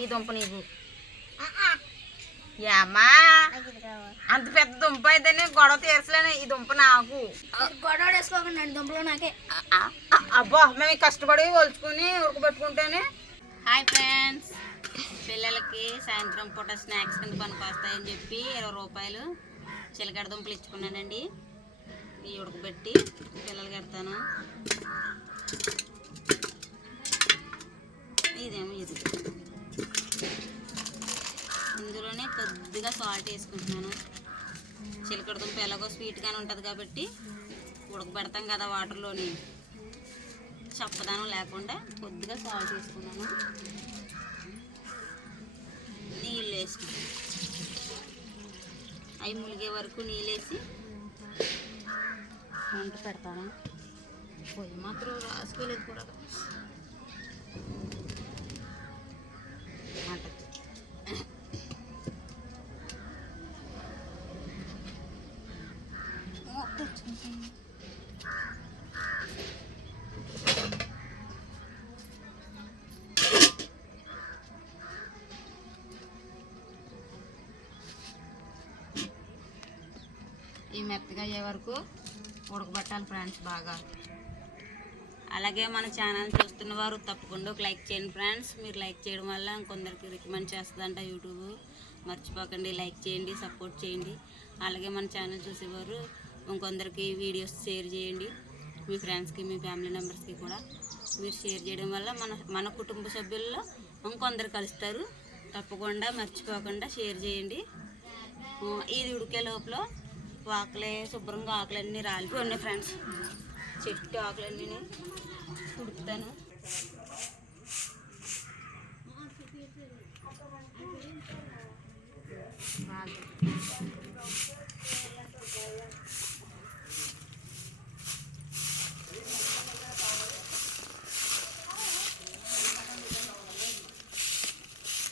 ఈ దుంప నీకు ఏమ్మా అంత పెద్ద దుంప అయితేనే గొడవ తీర్చలేను. ఈ దుంప నాకు. గొడవ వేసుకోకండి దుంపలో నాకే. అబ్బా మేము కష్టపడి ఒలుచుకుని ఉడకబెట్టుకుంటేనే. హాయ్ ఫ్రెండ్స్, పిల్లలకి సాయంత్రం పూట స్నాక్స్ కింద పనికి వస్తాయని చెప్పి 20 రూపాయలు చిలకడ దుంపలు ఇచ్చుకున్నానండి. ఇవి ఉడకబెట్టి పిల్లలకి పెడతాను. ఇదేమో ఇది, ఇందులోనే కొద్దిగా సాల్ట్ వేసుకుంటున్నాను. చిలకడ దుంప ఎలాగో స్వీట్గానే ఉంటుంది కాబట్టి ఉడకబెడతాం కదా వాటర్లోని, చప్పదనం లేకుండా కొద్దిగా సాల్ట్ వేసుకున్నాను. నీళ్ళు వేసుకున్నాను. అవి ములిగే వరకు నీళ్ళు వేసి వంట పెడతాను. పొయ్యి మాత్రం రాసుకోలేదు కూడా. ఈ మెత్తగా అయ్యే వరకు ఉడకబెట్టాలి ఫ్రెండ్స్ బాగా. అలాగే మన ఛానల్ చూస్తున్న వారు తప్పకుండా ఒక లైక్ చేయండి ఫ్రెండ్స్. మీరు లైక్ చేయడం వల్ల ఇంకొందరికి రికమెండ్ చేస్తుందంట యూట్యూబ్. మర్చిపోకండి, లైక్ చేయండి, సపోర్ట్ చేయండి. అలాగే మన ఛానల్ చూసేవారు ఇంకొందరికి వీడియోస్ షేర్ చేయండి. మీ ఫ్రెండ్స్కి, మీ ఫ్యామిలీ మెంబర్స్కి కూడా మీరు షేర్ చేయడం వల్ల మన కుటుంబ సభ్యుల్లో ఇంకొందరు కలుస్తారు. తప్పకుండా మర్చిపోకుండా షేర్ చేయండి. ఇది ఉడికే లోపల ఆకులే శుభ్రంగా ఆకులన్నీ రాలిపోయి ఫ్రెండ్స్. చెట్టు ఆకులన్నీ ఉడుకుతాను.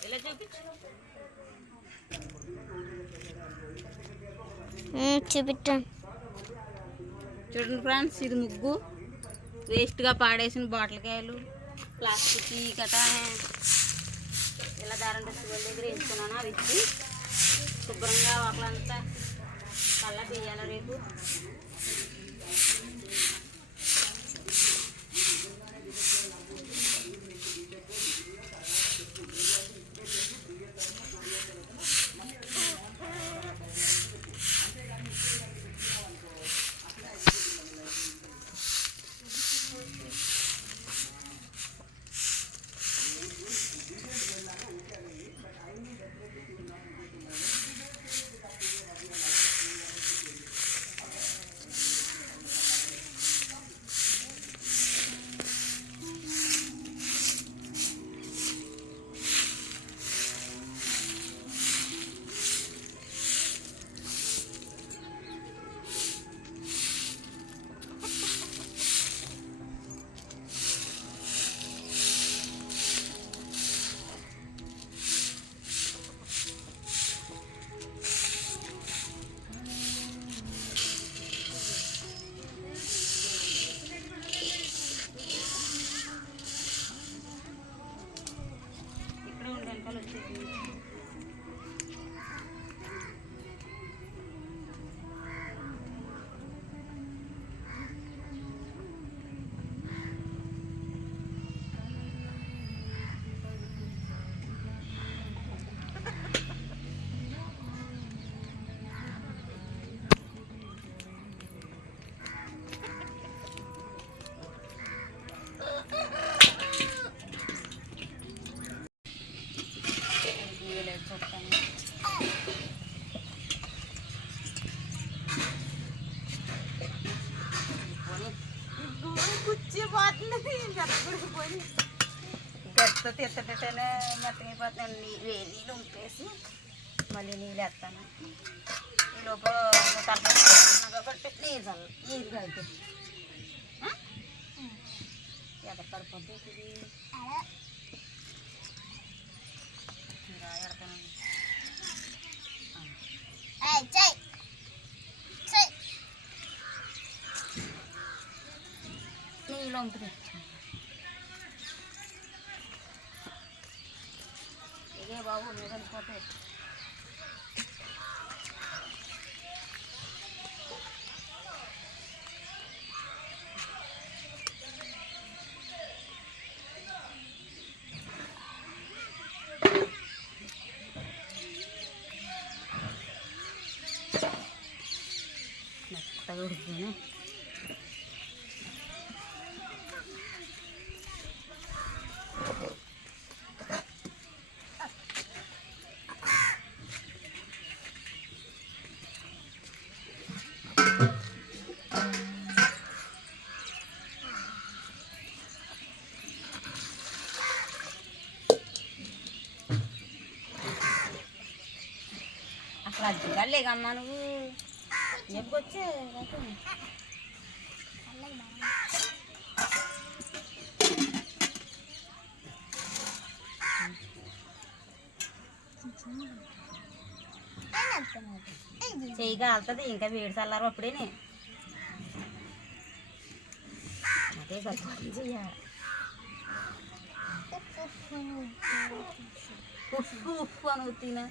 ఇలా చూపించాను చూడండి ఫ్రెండ్స్. ఇది ముగ్గు వేస్ట్గా పాడేసిన బాటిల్కాయలు, ప్లాస్టిక్ గట ఇలా దారం వాళ్ళ దగ్గర వేసుకున్నాను. అవి ఇచ్చి శుభ్రంగా వాకలంతా కల్లా వేయాలి రేపు. గట్టితో తీస్తుంటేనే మెత్తగైపోతాను. నీళ్ళు ఉంపేసి మళ్ళీ నీళ్ళు వేస్తాను. ఈ లోపు కాబట్టి నీళ్ళు అయితే ఎక్కడ పడిపోతే ఇది ఎడతాను. నీళ్ళు ఉంటుంది. బాబు మీద వెళ్ళిపోతే. మెత్తగా ఉడుకుతుంది. అసలు అజ్జిగా లేకమ్మా నువ్వు ఎప్పుకొచ్చే చెయ్యి కాలుతుంది. ఇంకా వేడి చల్లారు అప్పుడేనే. అదే కలుపుకొని చెయ్యాలి. ఉప్పు ఉప్పు అని తినా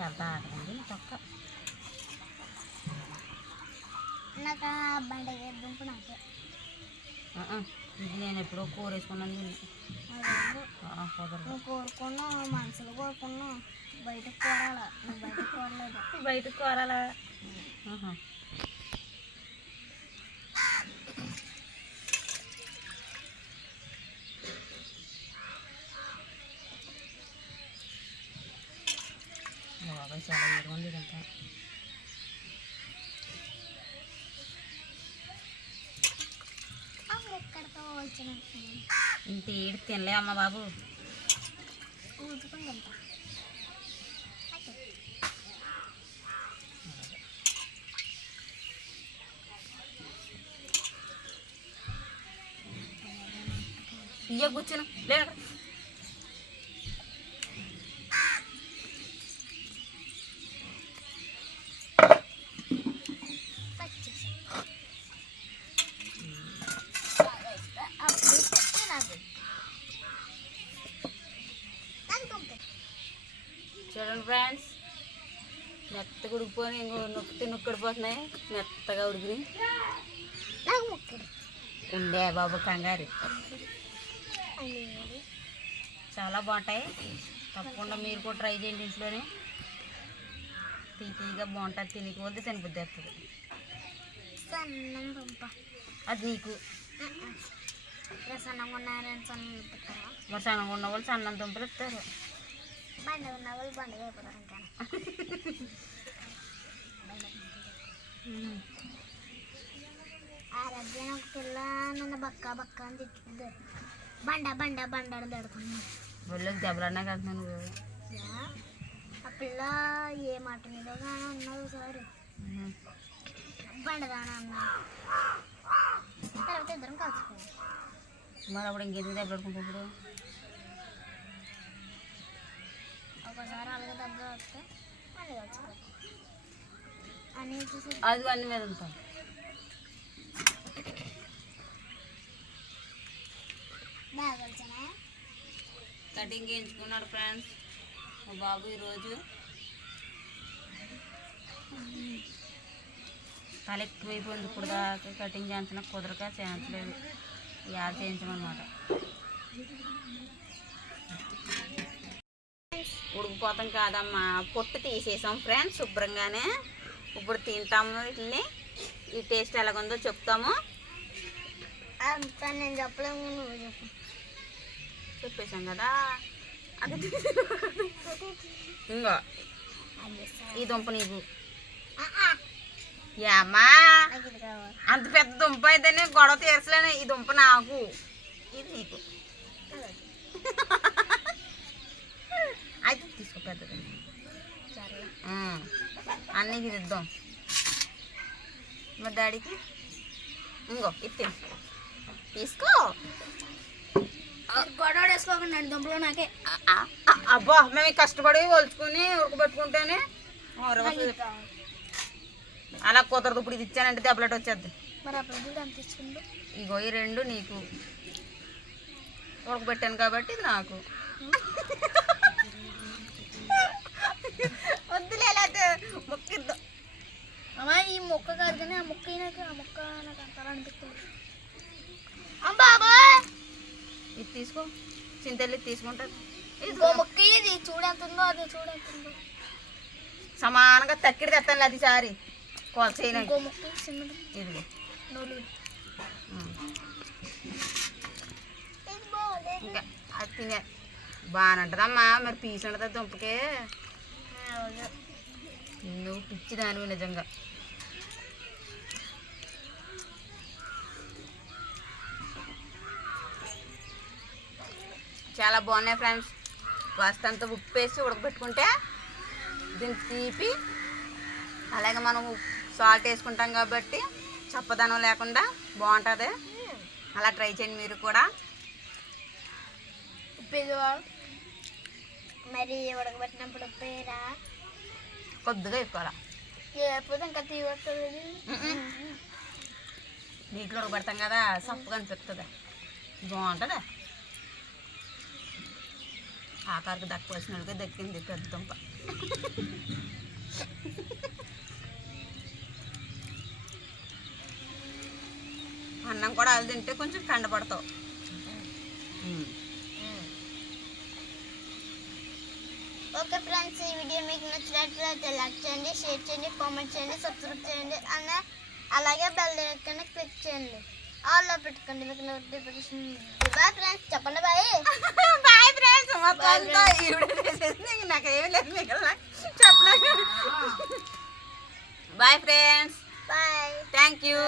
వెళ్తా ఆటండి తొక్క. నాకు బండగా దుంపు నాకే ఇది నేను ఎప్పుడో కూర వేసుకున్నాను. నువ్వు కోరుకున్నా మనసులో కోరుకున్నా బయటకు కోరాలా. నువ్వు బయటకు కోరలేదు. బయటకు కోరాలా? బాగా చాలా ఏడుగుంది ఇదంతా. ఎక్కడితో వచ్చినట్టు ఇంత ఏడు తినలే అమ్మ బాబు. ఊదుకుని వెళ్తా. ఇయ్య కూర్చును లేదు. చూడండి ఫ్రెండ్స్, మెత్తగా ఉడికిపోయి ఇంకో నొక్కితే నొక్కడిపోతున్నాయి. మెత్తగా ఉడికి ఉండే బాబు కంగారు. చాలా బాగుంటాయి. తప్పకుండా మీరు కూడా ట్రై చేయండి ఇంట్లోనే. తీగా బాగుంటుంది. తినకపోతే తినబుద్ధి వస్తుంది. అది నీకు సన్నంగా ఉన్నారని మరి సన్నంగా ఉన్న వాళ్ళు సన్నం దుంపలు ఇస్తారు. బండి ఉన్న వాళ్ళు బండిగా అయిపోతారు. ఇంకా ఆరోగ్యం ఒక పిల్ల నన్ను బక్క బక్క అని తిట్టుద్ది. బండ బండ బండ అని పెడుతున్నాను. ఒళ్ళకి దెబ్బలన్నా కలుతున్నాను నువ్వు. ఆ పిల్ల ఏ మాట మీద కానీ ఉన్నది సార్. బండదాన అన్నా తర్వాత ఇద్దరం కలుసుకోండి. మరి అప్పుడు ఇంకెందుకు దెబ్బలాడుకుంటూ? ఒకసారి అలాగే దెబ్బ వస్తే మళ్ళీ కలుసుకోండి అని అది అన్ని మీద ఉంటాం. బాగా కలిసానా? కటింగ్ వేయించుకున్నాడు ఫ్రెండ్స్ మా బాబు ఈరోజు. తల ఎక్కువైపోయింది. ఇప్పుడు దాకా కటింగ్ చేయించిన కుదరక చేయించలేదు. యాడ్ చేయించమన్నమాట. ఉడికిపోతాం కాదమ్మా, పొట్టు తీసేసాం ఫ్రెండ్స్ శుభ్రంగానే. ఇప్పుడు తింటాము వీటిని. ఈ టేస్ట్ ఎలాగుందో చెప్తాము. అంతా నేను చెప్పలేము, నువ్వు చెప్పు. చెప్పేసాం కదా. అది ఇంకో ఈ దుంప నీకు. ఏమ్మా అంత పెద్ద దుంప అయితేనే గొడవ తీర్చలేను. ఈ దుంప నాకు, ఇది నీకు. అయితే తీసుకో పెద్దది. అన్నీకి ఇద్దాం. మరి డాడీకి ఇంకో ఇది తీసుకో. గొడవ వేసుకోకుండా దుంపలో నాకే. అబ్బా మేము కష్టపడి ఒలుచుకుని ఉడకబెట్టుకుంటేనే అలా కుదరదు, ఇప్పుడు ఇది ఇచ్చానంటే దెబ్బలాట వచ్చేద్ది. మరి అప్పుడు కూడా అంత ఇచ్చిండు. ఇగో ఈ 2 నీకు ఉడకబెట్టాను కాబట్టి ఇది నాకు. వద్దులే మొక్కిద్దాం. అమ్మా ఈ మొక్క కాదు కానీ ఆ మొక్క అయినాక ఆ మొక్క నాకు అంతలా అనిపిస్తుంది. బాబా ఇది తీసుకో, చింతల్లి తీసుకుంటుంది. ఇంకో మొక్క ఇది చూడంతుందో అది చూడంతుందో సమానంగా తక్కిడి తెస్తాను అది సారి కొలసేన. ఇంకో మొక్క చిన్నది ఇదిగో నూలు. ఇంకా అది తినే బాగానే ఉంటుందమ్మా. మరి పీసు ఉంటుంది దుంపకే. నువ్వు పిచ్చి దానివి నిజంగా. చాలా బాగున్నాయి ఫ్రెండ్స్. కాస్తంత ఉప్పు వేసి ఉడకబెట్టుకుంటే దీన్ని తీపి, అలాగే మనం సాల్ట్ వేసుకుంటాం కాబట్టి చప్పదనం లేకుండా బాగుంటుంది. అలా ట్రై చేయండి మీరు కూడా. ఉప్పు మరి ఉడకబెట్టినప్పుడు ఉప్పేరా కొద్దిగా వేసుకోవాలా, లేకపోతే ఇంకా తీవస్తుంది. నీటిలో ఉడకబెడతాం కదా, సప్పుగా అనిపిస్తుంది, బాగుంటుంది. ఆకారికి దక్కువలసిన వాళ్ళకే దక్కింది పెద్ద దుంప. అన్నం కూడా అది తింటే కొంచెం కండపడతావు. ఓకే ఫ్రెండ్స్, ఈ వీడియో మీకు నచ్చినట్లయితే లైక్ చేయండి, షేర్ చేయండి, కామెంట్ చేయండి, సబ్స్క్రైబ్ చేయండి అలాగే బెల్ ఐకాన్ క్లిక్ చేయండి. ఆల్లో పెట్టుకోండి మీకు నోటిఫికేషన్. బాయ్ ఫ్రెండ్స్, చెప్పండి బాయ్. Bye friends. మొత్తం ఈ వీడియో చేసేసి నాకేమీ లేదు మిగిలిన చెప్పిన. Bye friends, bye, thank you.